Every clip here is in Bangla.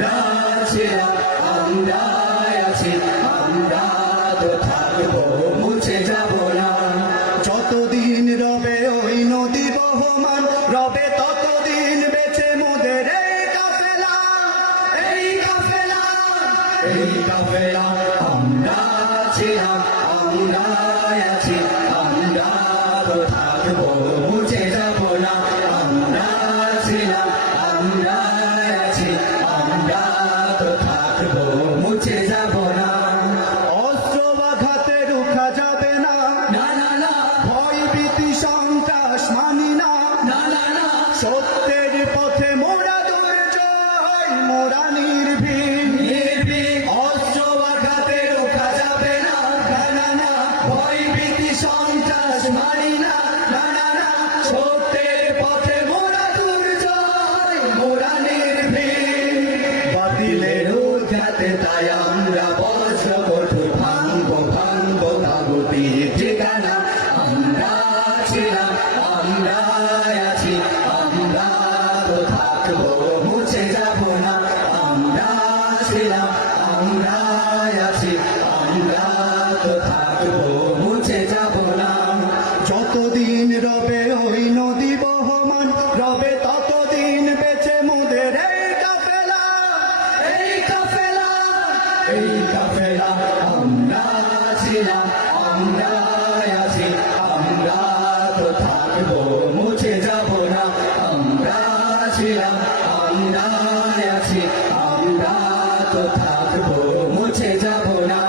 আমরা ছিলাম, আমরা আছি, আমরা তো থাকবো, মুছে যাব না। যতদিন রবে ওই নদী বহমান, রবে ততদিন বেঁচে মোদের এই কাফেলা, এই কাফেলা, এই কাফেলা। আমরা ছিলাম, আমরা আছি, আমরা তো থাকবো, মুছে যাব না। আমরা ছিলাম, আমরা আছি, আমরা তো থাকবো, মুছে যাব না। অস্ত্র আঘাতে রুখা যাবে না, না না না। ভয় ভীতি সন্ত্রাস মানি না, না না না। সত্যের পথে মোরা দুর্জয়, মোরা নির্ভীক, নির্ভীক। অস্ত্র আঘাতে রুখা যাবে না, না না না। ভয় ভীতি সন্ত্রাস মানি না, না না না। সত্যের পথে মোরা দুর্জয়, মোরা নির্ভীক। বাতিলের উদ্ঘাতে তাই আমরা বজ্র কঠোর ভাঙবো, ভাঙবো তাগুতির ঠিকানা। আমরা ছিলাম, আমরা আছি, আমরা তো থাকবো, মুছে যাব না। আমরা ছিলাম, আমরা আছি, আমরা তো থাকবো, মুছে যাব না। যতদিন রবে ওই নদী বহমান, রবে ততদিন বেঁচে মোদের এই কাফেলা, এই কাফেলা, এই কাফেলা। আমরা ছিলাম, আমরা আছি, আমরা তো থাকবো, মুছে যাব না। আমরা ছিলাম, আমরা আছি, আমরা তো থাকবো, মুছে যাব না।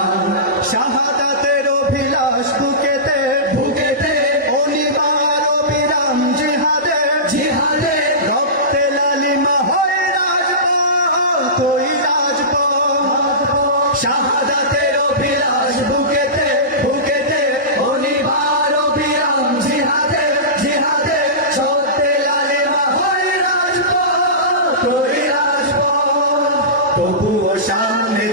শাহাদাতের অভিলাষ বুকেতে, বুকেতে। অনিবার অবিরাম জিহাদে, জিহাদে। রক্তে লালিমা হয় রাজপথ, ওই রাজপথ। শাহাদাতের অভিলাষ বুকেতে, বুকেতে। অনিবার অবিরাম জিহাদে, জিহাদে। সত্যে লালিমা হয় রাজপথ, ওই রাজপথ। তবুও সামনে